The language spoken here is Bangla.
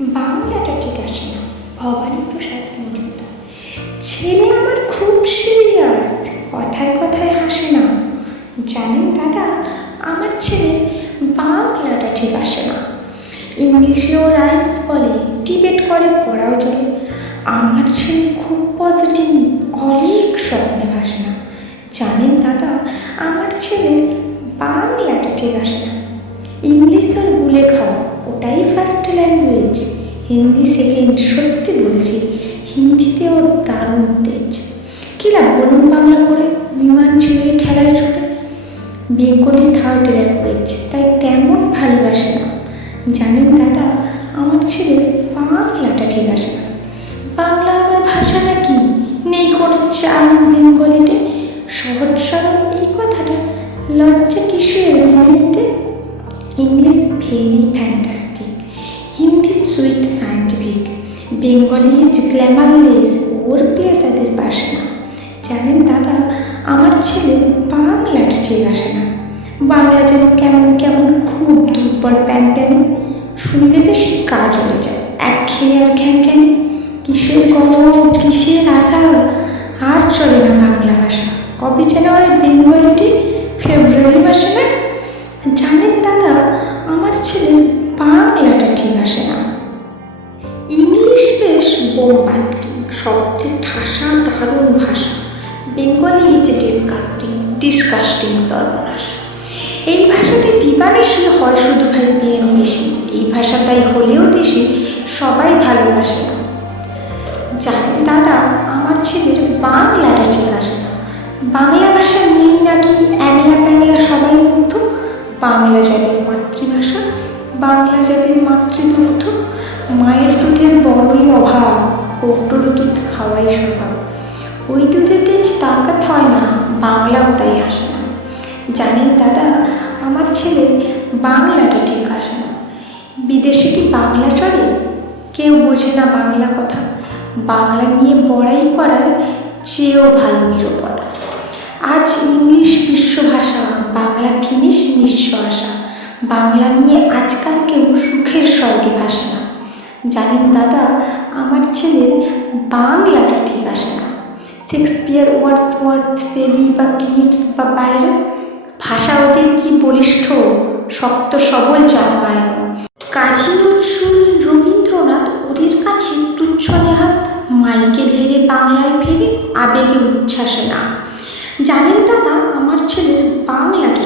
বাংলাটা ঠিক আসে না। ভবানী প্রসাদ মজুমদার। ছেলে আমার খুব সিরিয়াস, কথায় কথায় হাসে না। জানেন দাদা, আমার ছেলের বাংলাটা ঠিক আসে না। ইংলিশেও রাইমস বলে, ডিবেট করে, পড়াও চলে। আমার ছেলে খুব পজিটিভ, অলিক স্বপ্নে ভাসে না। জানেন দাদা, আমার ছেলের বাংলাটা ঠিক আসে না। ইংলিশ ওর ভুলে খাওয়া, ওটাই ফার্স্ট ল্যাঙ্গুয়েজ। হিন্দি সেকেন্ড, সত্যি বলছি, হিন্দিতে ওর দারুণ তেজ। কী লাভ বলুন বাংলা পড়ে, বিমান ছেড়ে ঠেলায় ছুটে। বেঙ্গলি থার্ড ল্যাঙ্গুয়েজ, তাই তেমন ভালোবাসে না। জানেন দাদা, আমার ছেলের বাংলাটা ঠিক আসে না। বাংলা আমার ভাষা নাকি, নেই কোনো চাল বেঙ্গলিতে। সহজ সরল এই কথাটা লজ্জা কিসের মেনে নিতে। English very fantastic, Hindi sweet scientific, Bengali is glamourless, ওর প্লেসাদের বাসে না। জানেন দাদা, আমার ছেলের বাংলাটা ঠিক আসে না। বাংলা যেন কেমন কেমন খুব দুর্বল প্যান প্যানে, শুনলে বেশি গা জ্বলে যায়, একঘেয়ে আর ঘ্যান ঘ্যানে। কিসের গরম, কিসের আশা, আর চলে না বাংলা ভাষা। কবে যেন হয় বেঙ্গলিটি, ফেব্রুয়ারি মাসে না। জানেন দাদা, আমার ছেলের বাংলাটা ঠিক আসে না। ইংলিশ বেশ বোম্বাস্টিক, শব্দের ঠাসা দারুণ ভাষা। বেঙ্গলি ইজ ডিসকাস্টিং সর্বনাশা। এই ভাষাতে দিবানিশি হয় শুধু ভাই প্রেম বেশি। এই ভাষা তাই হলেও দেশে সবাই ভালোবাসে না। জানেন দাদা, আমার ছেলের বাংলাটা ঠিক আসে না। বাংলা ভাষা নিয়েই নাকি অ্যাংলা প্যাংলা সবাই মুগ্ধ। বাংলা যাদের মাতৃভাষা, বাংলা যাদের মাতৃদুগ্ধ। মায়ের দুধের বড়ই অভাব, কৌটোর দুধ খাওয়াই স্বভাব। ওই দুধের তেজ তাকাত হয় না, বাংলাও তাই আসে না। জানেন দাদা, আমার ছেলের বাংলাটা ঠিক আসে না। বিদেশে কি বাংলা চলে? কেউ বোঝে না বাংলা কথা। বাংলা নিয়ে বড়াই করার চেয়েও ভালো নিরবতা। আজ ইংলিশ বিশ্বভাষা, বাংলা ফিনিশ নিঃস্ব আশা। বাংলা নিয়ে আজকাল কেউ সুখের স্বর্গে ভাসে না। জানেন দাদা, আমার ছেলের বাংলাটা ঠিক আসে না। শেক্সপিয়ার, ওয়ার্ডসওয়ার্থ, শেলি বা কিটস বা বাইরন, ভাষা ওদের কি বলিষ্ঠ, শক্ত সবল জানায়। কাজী নজরুল, রবীন্দ্রনাথ ওদের কাছে তুচ্ছ নেহাত। মাইকেল হেরে বাংলায় ফেরে, আবেগে উচ্ছ্বাসে না। জানেন দাদা, আমার ছেলের বাংলাটা